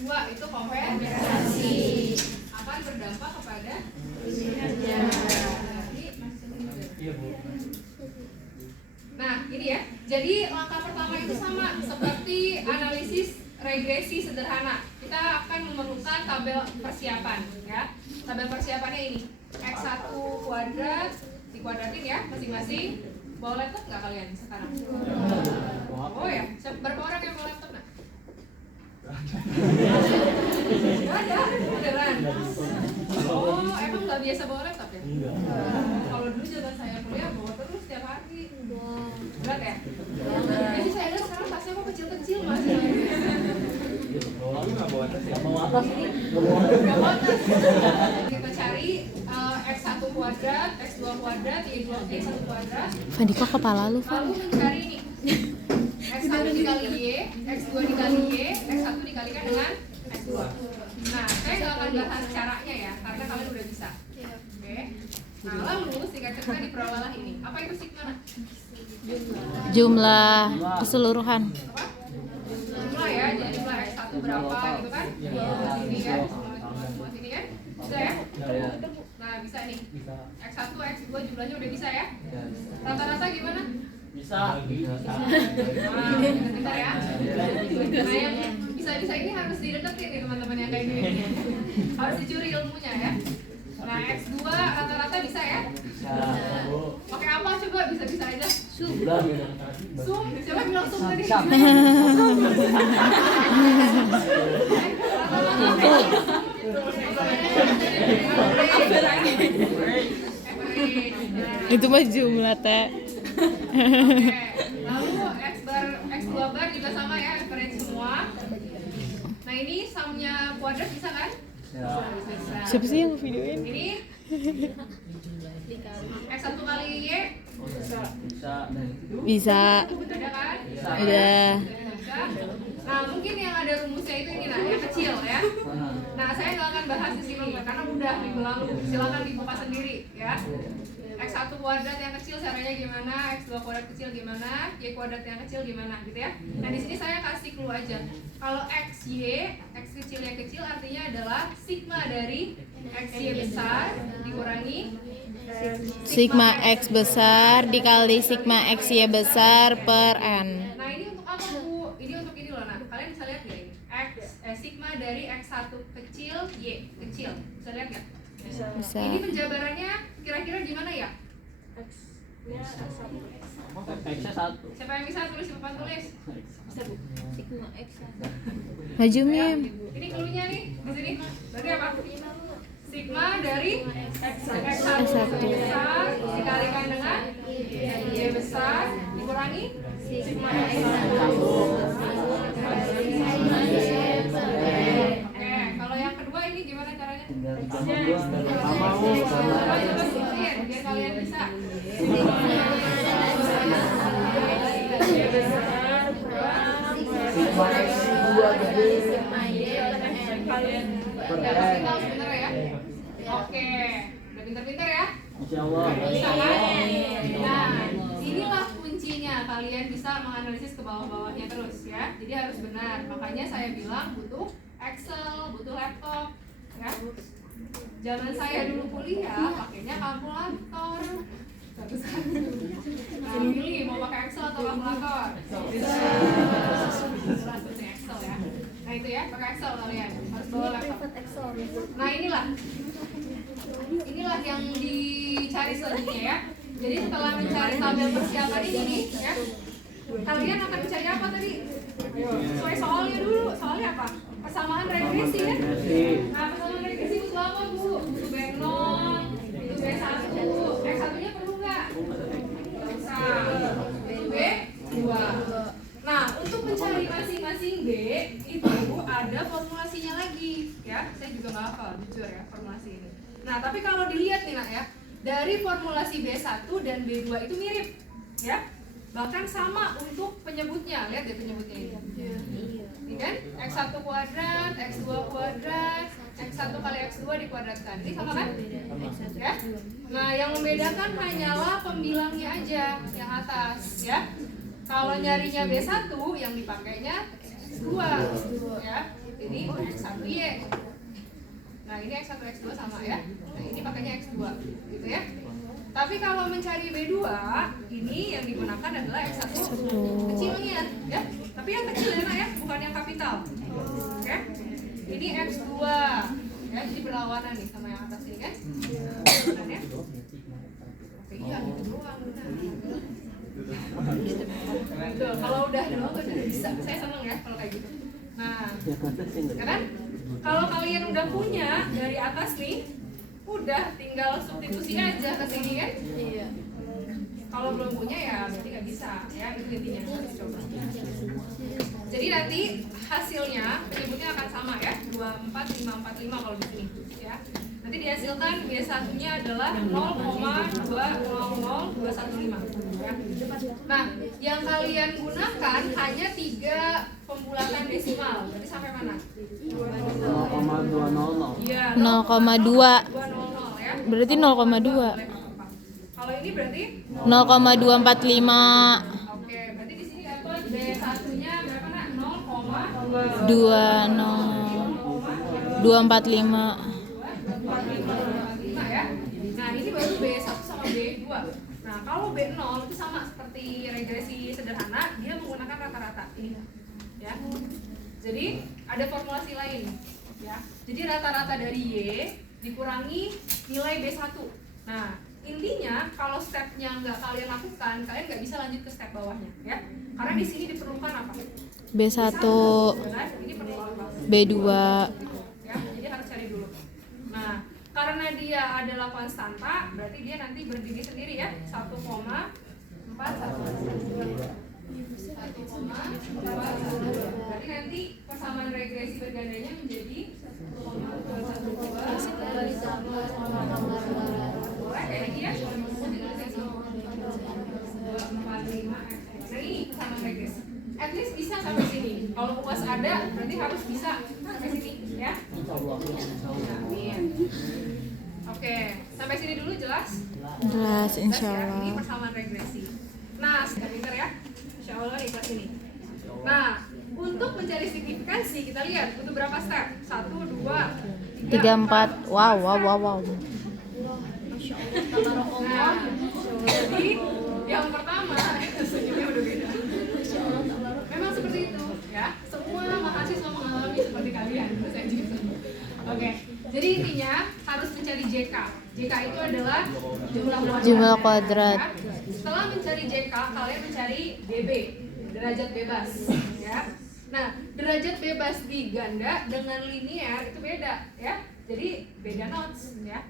X2 itu kompensasi akan berdampak kepada nah ini ya, jadi langkah pertama itu sama seperti analisis regresi sederhana. Kita akan memerlukan tabel persiapan ya. Tabel persiapannya ini X1 kuadrat dikuadratin ya masing-masing. Bawa laptop nggak kalian sekarang? Oh ya, berapa orang yang bawa laptop nak? Nggak ada, beneran. Oh, emang nggak biasa bawa laptop ya? Kalau dulu zaman saya kuliah bawa terus setiap hari. Berat ya? Jadi saya lihat sekarang tasnya kok kecil-kecil mas. Nggak bawa tas. Kita cari X1 kuadrat, X2 kuadrat, Y1 kuadrat. Fandi kok kepala lu, Fan? Lalu mencari nih X1 dikali Y, X2 dikali Y, X1 dikalikan dengan X2. Nah, saya nggak akan bahas caranya ya, karena kalian udah bisa. Oke. Nah, lalu singkat cerita di perawalan ini, apa itu sigma? Jumlah keseluruhan. Apa? Jumlah ya, jadi jumlah X1 berapa gitu kan? Sini kan, semua sini kan? Bisa ya? Nah, bisa nih. X1, X2 jumlahnya udah bisa ya? Rata-rata gimana? Bisa. Nah, bentar ya. Nah, yang bisa-bisa ini harus dideketin nih teman-teman yang kayak gini. Harus dicuri ilmunya ya. Nah, X2 rata-rata bisa ya? Pakai apa coba? Bisa-bisa aja. Sum. Siapa bilang sum tadi? Itu mah jumlah teh. Oke. Lalu X2 bar juga sama ya, average semua. Nah, ini sumnya kuadrat bisa kan? Bisa. Siapa sih yang videoin? Ini X1 kali Y Bisa. udah kan? Udah. Bisa. Nah, mungkin yang ada rumusnya itu ini nah, yang kecil ya. Nah, saya nggak akan bahas di sini karena udah minggu lalu. Silakan dibuka sendiri ya. X1 kuadrat yang kecil caranya gimana, X2 kuadrat kecil gimana, Y kuadrat yang kecil gimana gitu ya. Nah, di sini saya kasih clue aja. Kalau XY, X kecil Y kecil artinya adalah sigma dari XY besar dikurangi Sigma X besar dikali Sigma XY besar per N. Nah, ini untuk apa Bu? Ini untuk ini loh. Nah, kalian bisa lihat ya ini. Sigma dari X1 kecil Y kecil. Bisa lihat nggak? Bisa. Ini penjabarannya kira-kira gimana ya? X-nya 1. Siapa yang bisa tulis? Siapa tulis? Maju Mim. Ini cluenya nih di sini. Berarti apa? Sigma dari X1 besar dikalikan dengan Y besar dikurangi Sigma X1. Oke, kalau yang kedua ini gimana caranya? Coba sebutin biar kalian bisa. Sebentar ya. Oke, udah pintar-pintar ya. Insyaallah. Bisa kan? Nah, inilah kuncinya kalian bisa menganalisis ke bawah-bawahnya terus ya. Jadi harus benar. Makanya saya bilang butuh Excel, butuh laptop, ya. Zaman saya dulu kuliah pakainya kalkulator. Nah, pilih mau pakai Excel atau kalkulator. Langsung Excel ya. Nah itu ya, pakai Excel kalian. Harus bawa laptop. Nah inilah yang dicari selanjutnya ya. Jadi setelah mencari tabel persiapan ini ya, kalian akan mencari apa tadi? Sesuai soalnya dulu. Soalnya apa? Persamaan regresi kan? Nah, persamaan regresi butuh apa Bu? Butuh B0, butuh B1. X1-nya perlu nggak? Nah, butuh B2. Nah, untuk mencari masing-masing B itu ada formulasinya lagi ya. Saya juga nggak hafal, jujur ya, formulasi ini. Nah, tapi kalau dilihat nih nak ya, dari formulasi B1 dan B2 itu mirip ya. Bahkan sama untuk penyebutnya. Lihat deh penyebutnya ini. Ini kan X1 kuadrat, X2 kuadrat, X1 kali X2 dikuadratkan. Ini sama kan? Ya. Nah, yang membedakan hanyalah pembilangnya aja yang atas ya. Kalau nyarinya B1 yang dipakainya X2 ya. ini X1Y. Nah ini X1 X2 sama ya. Nah ini pakainya X2 gitu ya. Tapi kalau mencari B2 ini yang digunakan adalah X1 kecilnya ya. Tapi yang kecil ya Nak ya, bukan yang kapital. Oke. Ini X2 ya, jadi berlawanan nih sama yang atas ini kan. Berlawanan ya. Oke, iya gitu doang benar. Tuh, kalau udah doang udah bisa. Saya seneng ya kalau kayak gitu. Nah, sekarang kalau kalian udah punya dari atas nih, udah tinggal substitusi aja ke sini kan? Iya. Kalau belum punya ya berarti nggak bisa ya, itu intinya harus coba. Jadi nanti hasilnya penyebutnya akan sama ya, 24545 kalau di sini ya. Nanti dihasilkan B1-nya adalah 0,200215 ya. Nah, yang kalian gunakan hanya 3 pembulatan desimal. Berarti sampai mana? 0,200. Iya, 0,2. 0,200 ya. Berarti 0,2. Kalau ini berarti 0,245. oke, berarti di sini dapat B1-nya berapa Nak? 0,245 ya. Nah, ini baru B1 sama B2. Nah, kalau B0 itu sama seperti regresi sederhana, dia menggunakan rata-rata ini. Ya. Jadi, ada formulasi lain, ya. Jadi rata-rata dari Y dikurangi nilai B1. Nah, intinya kalau stepnya nggak kalian lakukan, kalian nggak bisa lanjut ke step bawahnya, ya. Karena di sini diperlukan apa? B1, Benar? Ini perlu apa? B2. Ya, jadi harus cari dulu. Nah, karena dia adalah konstanta, berarti dia nanti berdiri sendiri ya, 1,412. Berarti nanti persamaan regresi bergandanya menjadi 1,12. Boleh kayak gini ya? 245. Nah ini persamaan regresi. At least bisa sampai sini. Kalau UAS ada, berarti harus bisa sampai sini, ya. Amin. Oke, sampai sini dulu jelas? Jelas, insya Ya, ini Allah. persamaan regresi. Nah, sudah pintar ya? Insya Allah di kelas ini. Nah, untuk mencari signifikansi kita lihat butuh berapa step? 1, 2, 3, 4. Wow. Nah, jadi yang pertama senyumnya udah beda. Memang seperti itu, ya. Semua mahasiswa mengalami seperti kalian. Saya juga. Oke. Jadi intinya harus mencari JK. JK itu adalah Jumlah kuadrat. Ya. Setelah mencari JK, kalian mencari DB, derajat bebas, ya. Nah, derajat bebas di ganda dengan linear itu beda, ya. Jadi beda notes, ya.